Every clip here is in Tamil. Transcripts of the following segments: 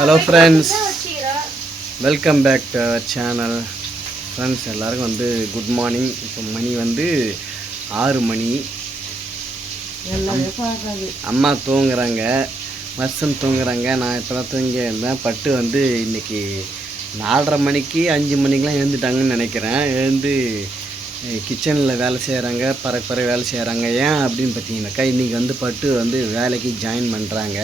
Hello friends, welcome back to our channel. Friends எல்லாருக்கும் வந்து குட் மார்னிங். இப்போ மணி வந்து 6 மணி. அம்மா தூங்குறாங்க, வருஷம் தூங்குறாங்க. நான் இப்போ தான் தூங்கி இருந்தேன். பட்டு வந்து இன்றைக்கி 4:30 மணிக்கு 5 மணிக்கெலாம் எழுந்துட்டாங்கன்னு நினைக்கிறேன். எழுந்து கிச்சனில் வேலை செய்கிறாங்க, பறக்க வேலை செய்கிறாங்க. ஏன் அப்படின்னு பார்த்தீங்கன்னாக்கா, இன்றைக்கி வந்து பட்டு வந்து வேலைக்கு ஜாயின் பண்ணுறாங்க.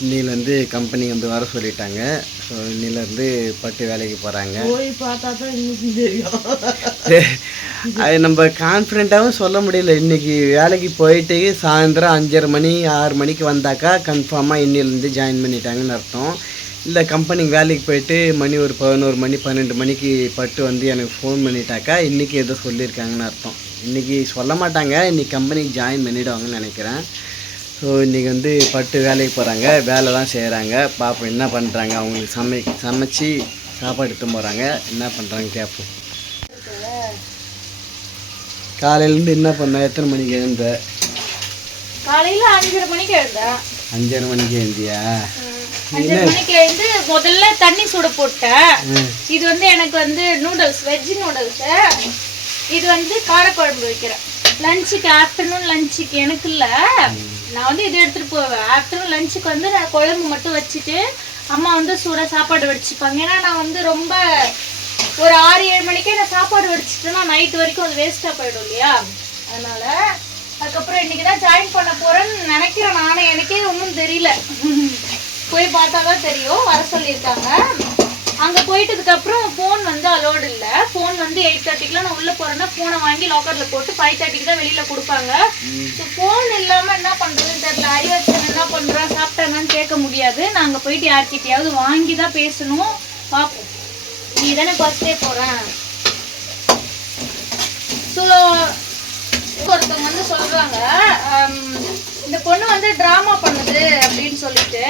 இன்னிலேருந்து கம்பெனி வந்து வர சொல்லிட்டாங்க. ஸோ இன்னிலேருந்து பட்டு வேலைக்கு போகிறாங்க. போய் பார்த்தா தான் இன்னைக்கு தெரியும். அது நம்ம கான்ஃபிடெண்ட்டாகவும் சொல்ல முடியல. இன்றைக்கி வேலைக்கு போயிட்டு சாயந்தரம் 5:30 மணி 6 மணிக்கு வந்தாக்கா கன்ஃபார்மாக இன்னிலேருந்து ஜாயின் பண்ணிட்டாங்கன்னு அர்த்தம். இல்லை கம்பெனிக்கு வேலைக்கு போயிட்டு மணி ஒரு 11 மணி 12 மணிக்கு பட்டு வந்து எனக்கு ஃபோன் பண்ணிட்டாக்கா இன்றைக்கி ஏதோ சொல்லியிருக்காங்கன்னு அர்த்தம். இன்றைக்கி சொல்ல மாட்டாங்க, இன்றைக்கி கம்பெனிக்கு ஜாயின் பண்ணிவிடுவாங்கன்னு நினைக்கிறேன். ஸோ இன்றைக்கி வந்து பட்டு வேலைக்கு போகிறாங்க, வேலை தான் செய்கிறாங்க. பார்ப்போம் என்ன பண்ணுறாங்க. அவங்களுக்கு சமைச்சி சாப்பாடு எடுத்து போகிறாங்க. என்ன பண்ணுறாங்க கேட்போம். காலையிலேருந்து என்ன பண்ண? எத்தனை மணிக்கு எழுந்த? காலையில் 5:30 மணிக்கு எழுந்தேன். 5:30 மணிக்கு எழுந்தியா? 5:30 மணிக்கு எழுந்து முதல்ல தண்ணி சுட போட்டேன். இது வந்து எனக்கு வந்து நூடுல்ஸ், வெஜ் நூடுல்ஸு. இது வந்து காரக்குழம்பு வைக்கிறேன் லஞ்சுக்கு. ஆஃப்டர்நூன் லஞ்சுக்கு எனக்கு இல்லை, நான் வந்து இது எடுத்துகிட்டு போவேன். ஆஃப்டர்நூன் லஞ்சுக்கு வந்து நான் குழம்பு மட்டும் வச்சுட்டு அம்மா வந்து சூட சாப்பாடு வடிச்சுப்பாங்க. ஏன்னா நான் வந்து ரொம்ப ஒரு 6-7 மணிக்கே நான் சாப்பாடு வடிச்சிட்டேன்னா நைட்டு வரைக்கும் அது வேஸ்ட்டாக போயிடும் இல்லையா. அதனால அதுக்கப்புறம் இன்னைக்கு தான் ஜாயின் பண்ண போகிறேன்னு நினைக்கிறேன். நானும் எனக்கே ஒன்றும் தெரியல, போய் பார்த்தா தான் தெரியும். வர சொல்லியிருக்காங்க. அங்கே போயிட்டதுக்கப்புறம் ஃபோன் வந்து அலோடு இல்லை. ஃபோன் வந்து 8:30க்குலாம் நான் உள்ளே போகிறேன்னா ஃபோனை வாங்கி லாக்கரில் போட்டு 5:30க்கு தான் வெளியில் கொடுப்பாங்க. ஸோ ஃபோன் இல்லாமல் என்ன பண்ணுறதுன்னு தெரியல. அறிவச்சன் என்ன பண்ணுறான், சாப்பிட்டாங்கன்னு கேட்க முடியாது. நான் அங்கே போயிட்டு யார்கிட்டையாவது வாங்கி தான் பேசணும். பார்ப்போம். நீ தானே ஃபர்ஸ்டே போகிறேன். ஸோ ஒருத்தவங்க வந்து சொல்கிறாங்க, இந்த பொண்ணு வந்து ட்ராமா பண்ணுது அப்படின்னு சொல்லிட்டு.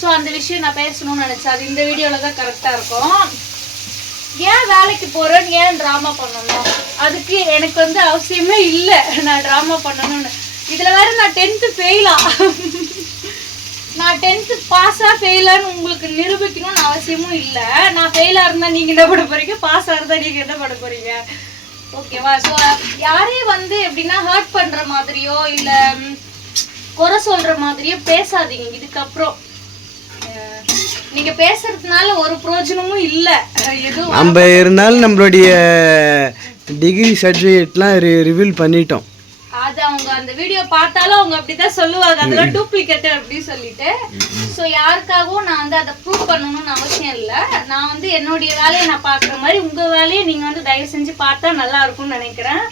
ஸோ அந்த விஷயம் நான் பேசணும்னு நினச்சேன். அது இந்த வீடியோவில் தான் கரெக்டாக இருக்கும். ஏன் வேலைக்கு போகிறேன்னு, ஏன் ட்ராமா பண்ணணும்? அதுக்கு எனக்கு வந்து அவசியமே இல்லை நான் ட்ராமா பண்ணணும்னு. இதில் வேறு நான் 10th ஃபெயிலா? நான் 10th பாஸாக ஃபெயிலான்னு உங்களுக்கு நிரூபிக்கணும்னு அவசியமும் இல்லை. நான் ஃபெயிலாக இருந்தால் நீங்கள் என்ன பண்ண போகிறீங்க, பாஸாக இருந்தால் நீங்கள் என்ன பண்ண போகிறீங்க? ஓகேவா? ஸோ யாரையும் வந்து எப்படின்னா ஹர்ட் பண்ணுற மாதிரியோ இல்லை குறை சொல்கிற மாதிரியோ பேசாதீங்க. இதுக்கப்புறம் நீங்க பேசுறதுனால ஒரு பிரயோஜனமும் இல்ல. எதுவும் நம்ம இருந்தாலும் நம்மளுடைய டிகிரி சர்டிஃபிகேட்லாம் ரிவீல் பண்ணிட்டோம். அது அவங்க அந்த வீடியோ பார்த்தாலும் அவங்க அப்படிதான் சொல்லுவாங்க, அதெல்லாம் டூப்ளிகேட் அப்படின்னு சொல்லிட்டு. ஸோ யாருக்காகவும் நான் வந்து அதை ப்ரூவ் பண்ணணும்னு அவசியம் இல்லை. நான் வந்து என்னுடைய வேலையை நான் பார்க்குற மாதிரி உங்கள் வேலையை நீங்கள் வந்து தயவு செஞ்சு பார்த்தா நல்லா இருக்கும்னு நினைக்கிறேன்.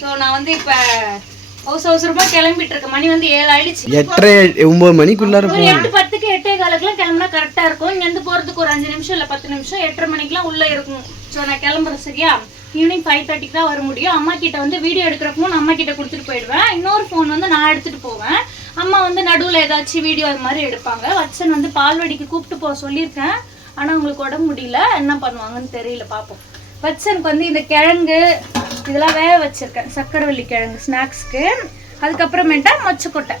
ஸோ நான் வந்து இப்போ அவசரமா கிளம்பிட்டு இருக்க. மணி வந்து 7 ஆயிடுச்சு. 8:30-9 மணிக்குள்ளார ஒரு 8:10க்கு 8:15 கிளம்புனா கரெக்டா இருக்கும். இங்கேருந்து போறதுக்கு ஒரு 5 நிமிஷம் இல்லை 10 நிமிஷம். 8:30 மணிக்கெல்லாம் உள்ள இருக்கும். ஸோ நான் கிளம்புறேன். சரியா? ஈவினிங் 5:30க்கு தான் வர முடியும். அம்மா கிட்ட வந்து வீடியோ எடுக்கிற ஃபோன் அம்மா கிட்ட கொடுத்துட்டு போயிடுவேன். இன்னொரு ஃபோன் வந்து நான் எடுத்துட்டு போவேன். அம்மா வந்து நடுவில் ஏதாச்சும் வீடியோ அது மாதிரி எடுப்பாங்க. வச்சன் வந்து பால்வாடிக்கு கூப்பிட்டு போக சொல்லியிருக்கேன். ஆனால் உங்களுக்கு உடம்பு முடியல, என்ன பண்ணுவாங்கன்னு தெரியல, பார்ப்போம். வச்சனுக்கு வந்து இந்த கிழங்கு இதெல்லாம் வேக வச்சிருக்கேன், சக்கரவள்ளி கிழங்கு ஸ்நாக்ஸ்க்கு. அதுக்கப்புறமேட்டா மொச்சக்கொட்டை.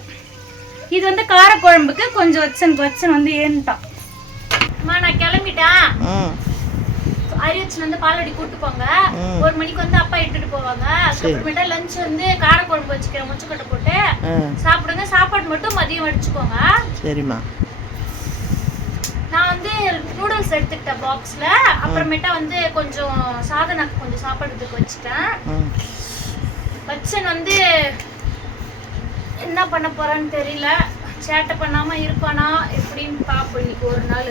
இது வந்து காரக்குழம்புக்கு கொஞ்சம் வச்சன் வந்து ஏன்ட்டான். அம்மா நான் கிளம்பிட்டேன். அரியச்சன் வந்து பால்வாடி கூட்டு போங்க. 1 மணிக்கு வந்து அப்பா இட்டுட்டு போவாங்க. அதுக்கப்புறமேட்டா லஞ்ச் வந்து காரக்குழம்பு வச்சுக்கிறேன், மொச்சக்கொட்டை போட்டு சாப்பிடுங்க. சாப்பாடு மட்டும் மதியம் வடிச்சுக்கோங்க. சரிம்மா. நான் வந்து நூடுல்ஸ் எடுத்துக்கிட்டேன் பாக்ஸில். அப்புறமேட்டா வந்து கொஞ்சம் சாதனாக்கு கொஞ்சம் சாப்பாடுறதுக்கு வச்சுட்டேன். வச்சன் வந்து என்ன பண்ண போறான்னு தெரியல. சேட்டை பண்ணாமல் இருப்பானா எப்படின்னு பார்ப்போம். இன்னைக்கு ஒரு நாள்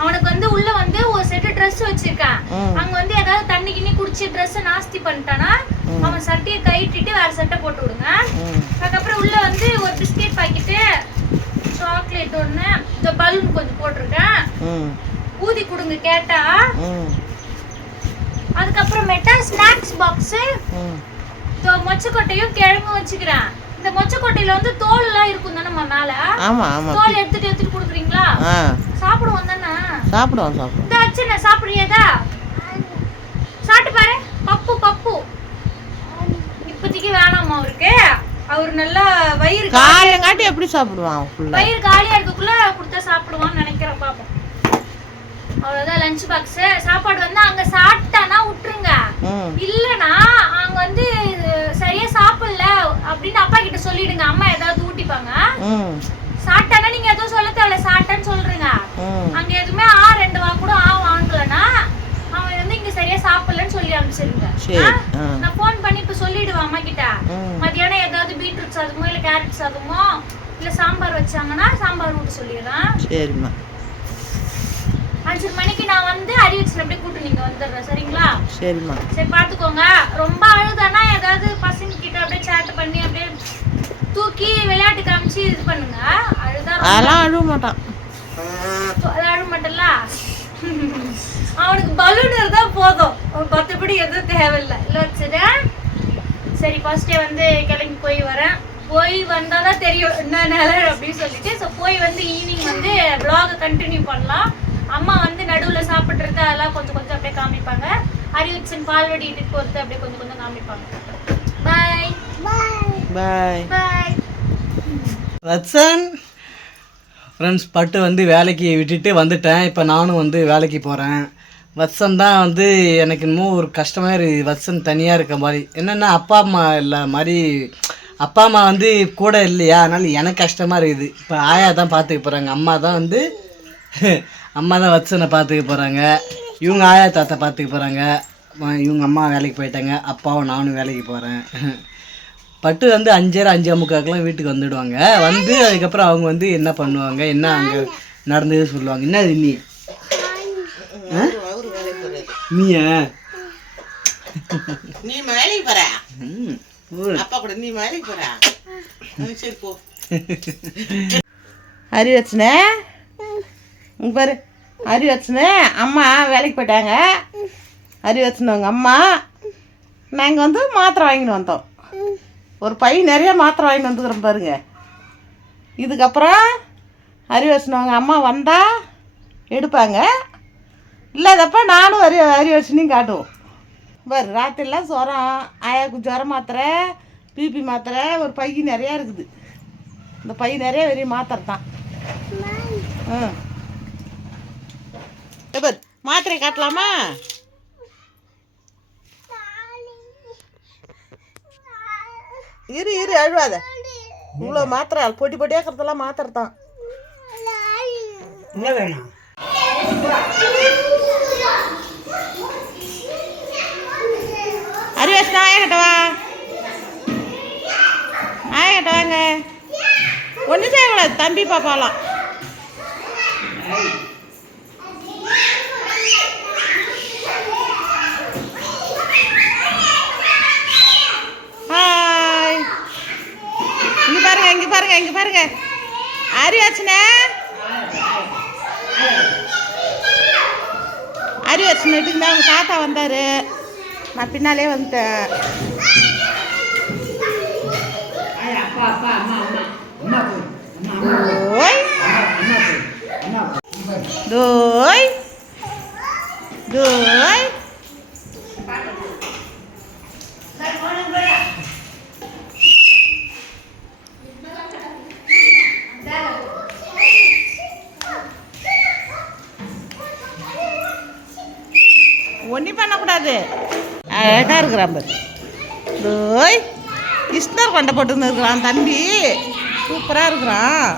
அவனுக்கு வந்து உள்ள வந்து ஒரு செட்டு ட்ரெஸ் வச்சிருக்கேன். அங்கே வந்து ஏதாவது தண்ணி கிண்ணி குடிச்சு ட்ரெஸ்ஸை நாஸ்தி பண்ணிட்டானா அவன் சட்டையை கட்டிட்டு வேறு சட்டை போட்டு விடுங்க. அதுக்கப்புறம் உள்ள வந்து ஒரு பிஸ்கெட் பாக்கெட்டு, சாக்லேட் ஒன்று, இந்த பலூன் கொஞ்சம் போட்டிருக்கேன். ஊதி கொடுங்க கேட்டா. அதுக்கப்புறமேட்டா ஸ்நாக்ஸ் பாக்ஸு, மொச்சக்கொட்டையும் கிழங்கும் வச்சுக்கிறேன். இந்த மொச்சக்கொட்டையில வந்து தோல் எல்லாம் இருக்கும் தானே மேல. தோல் எடுத்துட்டு கொடுக்குறீங்களா? சாப்பிடுவோம் தானே? சாப்பிடுவோம். இந்த வச்சு சாப்பிடுறியதா? சாப்பிட்டு பாரு. பப்பு இப்போதைக்கு வேணாமா அவருக்கு. அவர் நல்லா வயிறு காலையங்காட்டி எப்படி சாப்பிடுவான்? வயிறு காலியா இருக்கக்குள்ள கொடுத்தா சாப்பிடுவான்னு நினைக்கிறேன். பாப்போம். அவ்வளவுதான் லஞ்ச் பாக்ஸ். சாப்பாடு வந்து அங்க சாப்பிட்டானா விட்டுருங்க, இல்லனா அங்க வந்து சரியா சாப்பிடல அப்படின்னு அப்பா கிட்ட சொல்லிடுங்க. அம்மா ஏதாவது ஊட்டிப்பாங்க. சாப்பிட்டானா நீங்க எதுவும் சொல்ல தேவையில்ல, சாப்பிட்டேன்னு சொல்றீங்க. அங்க எதுவுமே 2 வா கூட வாங்கலன்னா அவன் வந்து இங்க சரியா சாப்பிடலன்னு சொல்லி அனுப்பிச்சிருங்க. நான் போன் பண்ணி இப்ப சொல்லிடுவேன் அம்மா கிட்ட. மத்தியானம் ஏதாவது பீட்ரூட் சாதமோ இல்ல கேரட் சாதமோ இல்ல சாம்பார் வச்சாங்கன்னா சாம்பார் ஊட்ட சொல்லிடுறேன். சரிம்மா. 5 மணிக்கு நான் வந்து அறிவிச்சு அப்படியே கூட்டு நீங்க வந்துடுறேன். சரிங்களா? சரிம்மா. சரி பாத்துக்கோங்க. ரொம்ப அழுதானா ஏதாவது பசங்க கிட்ட அப்படியே சேட் பண்ணி அப்படியே தூக்கி விளையாட்டு காமிச்சு இது பண்ணுங்க. அழுதா அதெல்லாம் அழுவ மாட்டான். அழுவ மாட்டல. அவனுக்கு பலூன் இருந்தா போதும், மற்றபடி எதுவும் தேவையில்லை. இல்லை சரி. சரி ஃபர்ஸ்டே வந்து கிளம்பி போய் வரேன். போய் வந்தாதான் தெரியும் என்ன நிலை அப்படின்னு சொல்லிட்டு. ஸோ போய் வந்து ஈவினிங் வந்து vlog கண்டினியூ பண்ணலாம். அம்மா வந்து நடுவில் சாப்பிட்றது அதெல்லாம் கொஞ்சம் கொஞ்சம் அப்படியே காமிப்பாங்க. அறிவிச்சன் பால்வடி இட்டுட்டு போகிறது அப்படியே கொஞ்சம் கொஞ்சம் காமிப்பாங்க. பாய் பாய் பாய். வத்சன் ஃப்ரெண்ட்ஸ், பட்டு வந்து வேலைக்கு விட்டுட்டு வந்துட்டேன். இப்போ நானும் வந்து வேலைக்கு போகிறேன். வத்சன் தான் வந்து எனக்கு இன்னும் ஒரு கஷ்டமாக இருக்குது. வத்சன் தனியாக இருக்க மாதிரி. என்னென்னா அப்பா அம்மா இல்லை மாதிரி, அப்பா அம்மா வந்து கூட இல்லையா, அதனால் எனக்கு கஷ்டமாக இருக்குது. இப்போ ஆயா தான் பார்த்துக்க போகிறாங்க. அம்மா தான் வந்து அம்மா தான் வத்சனை பார்த்துக்க போகிறாங்க. இவங்க ஆயா தாத்தா பார்த்துக்க போகிறாங்க. இவங்க அம்மா வேலைக்கு போயிட்டாங்க. அப்பாவும் நானும் வேலைக்கு போகிறேன். பட்டு வந்து 5:30-5:45 வீட்டுக்கு வந்துடுவாங்க. வந்து அதுக்கப்புறம் அவங்க வந்து என்ன பண்ணுவாங்க, என்ன அங்கே நடந்தது சொல்லுவாங்க. என்ன இது நீ நீயா நீ வேலைக்கு போற? அப்பா கூட நீ வேலைக்கு போற? சரி போ. அறிவச்சனே இங்க பாரு. அறிவச்சனே அம்மா வேலைக்கு போயிட்டாங்க. அறிவச்சனவங்க அம்மா நாங்கள் வந்து மாத்திரை வாங்கிட்டு வந்தோம். ஒரு பை நிறைய மாத்திரை வாங்கிட்டு வந்துக்கிறோம் பாருங்க. இதுக்கப்புறம் அறிவச்சனவங்க அம்மா வந்தால் எடுப்பாங்க, இல்லாதப்ப நானும் அறிவச்சனையும் காட்டுவோம். பாரு ராத்திரிலாம் ஜுரம், ஆயாவுக்கு ஜுரம் மாத்திரை, பிபி மாத்திரை, ஒரு பை நிறையா இருக்குது. இந்த பை நிறைய வெறிய மாத்திரை தான். பாரு மாத்திரை காட்டலாமா? இரு இரு அழுவாத. இவ்வளோ மாத்திரை பொட்டி பொட்டியாக இருக்கிறதெல்லாம் மாத்திரை தான். என்ன வேணும்? அறிவாசனா ஆயக்கிட்ட வா. ஆயக்கிட்ட வாங்க. ஒன்றும் செய்யக்கூடாது தம்பி பாப்பாலாம். ஹாய். இங்கே பாருங்க இங்கே பாருங்க இங்கே பாருங்க. அறிவாச்சனே அறிவாச்சனை வீட்டுக்கு தான் அவங்க தாத்தா வந்தார். நான் பின்னாலே வந்துட்டேன். டோய் டோய் ஒன்றும் பண்ணக்கூடாது. அழகாக இருக்கிறான் பாரு. டோய் கிருஷ்ணர் கொண்டை போட்டுன்னு இருக்கிறான் தம்பி. சூப்பராக இருக்கிறான்.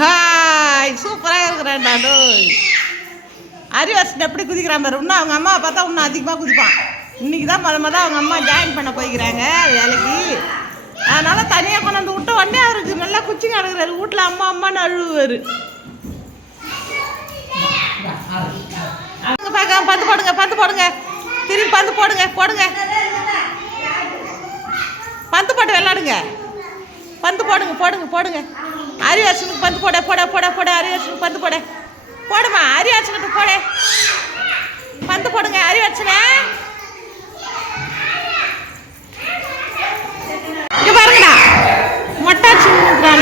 ஹாய் சூப்பராக இருக்கிறான்டா. டோய் அறிவாசன் எப்படி குதிக்கிறான் பாரு. இன்னும் அவங்க அம்மாவை பார்த்தா இன்னும் அதிகமாக குதிப்பான். இன்றைக்கி தான் மொதல் அவங்க அம்மா ஜாயின் பண்ண போய்க்கிறாங்க வேலைக்கு. அதனால் தனியாக கொண்டாந்து விட்டு உடனே அவருக்கு நல்லா குச்சிங்க அழுகிறாரு. வீட்டில் அம்மா அம்மான்னு அழுவார். பார்க்க பந்து போடுங்க பந்து போடுங்க. திரும்பி பந்து போடுங்க போடுங்க. பந்து போட்டு விளாடுங்க. பந்து போடுங்க போடுங்க போடுங்க. அறிவாசனுக்கு பந்து போட போட போட போட. அறிவாசனுக்கு பந்து போட போடுமா. அறிவாசனுக்கு போட பந்து போடுங்க. அறிவாசனை இங்கே பாருங்கண்ணா மொட்டாச்சு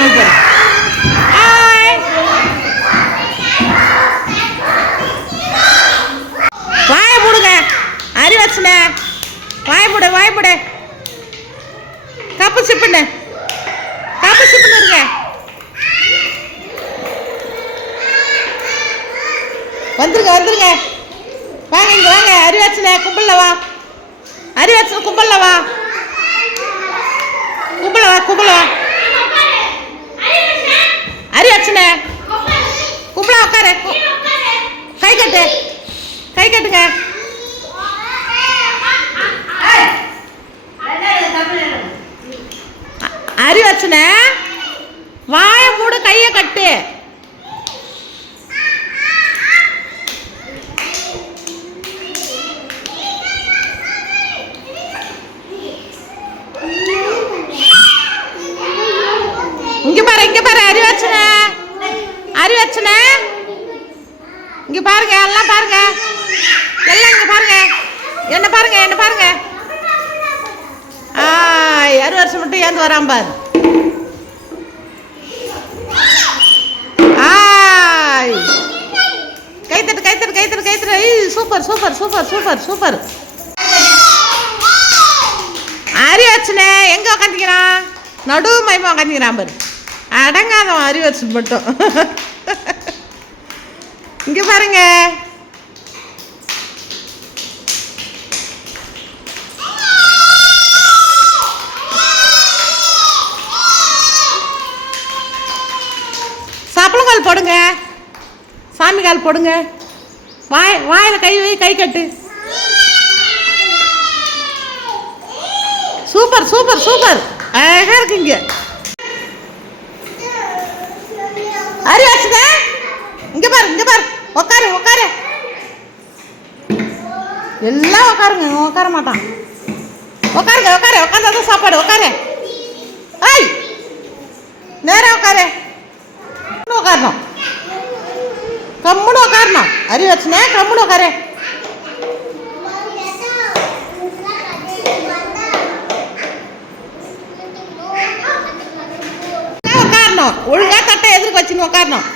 இருக்கிறான். ஹாய் அறிவாச்சுனே வாய் முடு கப்பு சிப்புன்னு இருங்க. வந்துருங்க வாங்க இங்க வாங்க. அறிவாச்சுனே கும்பல்ல வா. அறிவாச்சுன கும்பல்ல வா. அறிவாச்சுனே கும்பலா உட்காரு. கை கட்டுங்க. அறிவாச்சுனே வாய மூடு கைய கட்டு. இங்க பாரு அறிவாச்சுனே இங்க பாருங்க. எல்லாம் பாருங்க. இங்க பாருங்க. என்ன பாருங்க. 6 வருஷம் மட்டும் ஏந்து வராம பாரு. கைத்தட்டு. சூப்பர். அறிவாச்சுனே எங்க உட்காந்துக்கிறான்? நடு மைமா உட்காந்துக்கிறான் பாரு. அடங்காதவன் அறிவாச்சு மட்டும். இங்க பாருங்க. சப்பளங்கால் போடுங்க. சாமி கால் போடுங்க. வாயில கை வை. கை கட்டு. சூப்பர். அழகா இருக்குங்க. அறிவாச்சுனே இங்க பாரு. உட்காரு. எல்லாம் உட்காருங்க. உட்கார மாட்டான். உட்காருங்க. உட்காந்தாதான் சாப்பாடு. உட்காரு. நேரா உட்காரு. உட்காரணும். கம்முன்னு உட்காரணும். அறிவாச்சுனே கம்முன்னு உட்காரு. உட்காரணும். ஒழுங்கா தட்டை எதிர்க்கு வச்சுன்னு உட்காரணும்.